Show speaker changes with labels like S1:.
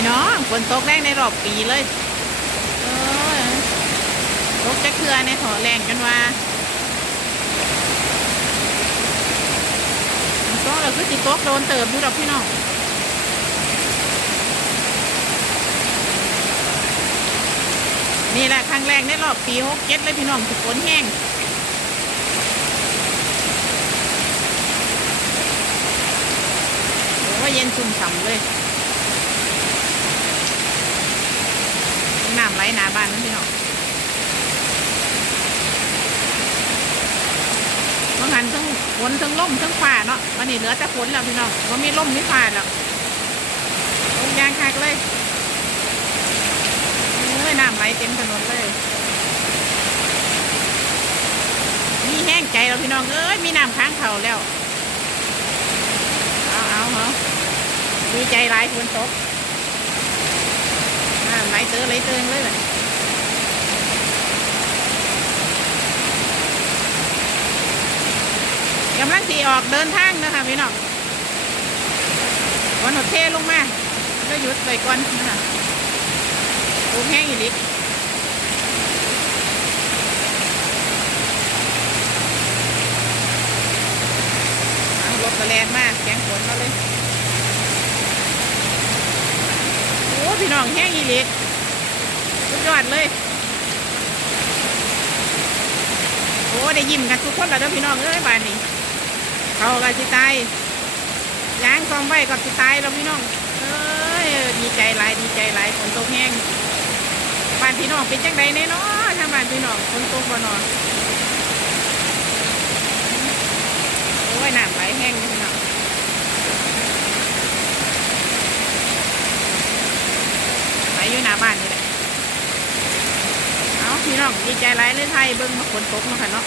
S1: พี่น้องฝนตกแรงในรอบปีเลยเออตกจะเครือในถอแรงจนว่าตกเราคือจิตกโดนเติบอยู่ดอกพี่น้องนี่แหละครั้งแรกในรอบปีหกเจ็ดเลยพี่น้องถูกฝนแห้งโอ้เย็นชุ่มฉ่ำเลย น้ำไหลหนาบ้านนั่นพี่น้องบางหันทั้งฝนทั้งล่มทั้งฝ่าเนาะวันนี้เหลือแต่ฝนแล้วพี่น้องว่ามีล่มมีฝ่าแล้วลมยางคักเลยเอ้ยน้ำไหลเต็มถนนเลยมีแห้งใจแล้วพี่น้องเอ้ยมีน้ำค้างเข่าแล้วเอาเอาเอาดีใจหลายฝนตก น้ำไหลเตอไหลเติงเลยแบบกำลังสีออกเดินทางนะคะพี่น้องวันหดเทลงมาก็หยุดไปก่อนนะคะลูกแห้งอีกลิกรถกระแลนมากแกงฝนมาเลย โอ้พี่น้องแห้งอีหลีสุ ดยอดเลย โอ้ได้ยิ้มกันทุกคนแล้วเด้อพี่น้องเอ้ยบ้านนี้เขากันสิตายย่างกองไว้กับสิตายแล้วพี่น้องเอ้ยดีใจหลายดีใจหลายฝนตกแห้งบ้านพี่น้องเป็นจังไดแน่เนาะทางบ้านพี่น้องฝนตกบ่นอนโอ้ยน้ำไหลแห้งเลยพี่น้องไหลอยู่หน้าบ้านนี่แหละ พี่น้องดีใจไรเลยไทยเบิ้งมาฝนตกเนาะค่ะเนาะ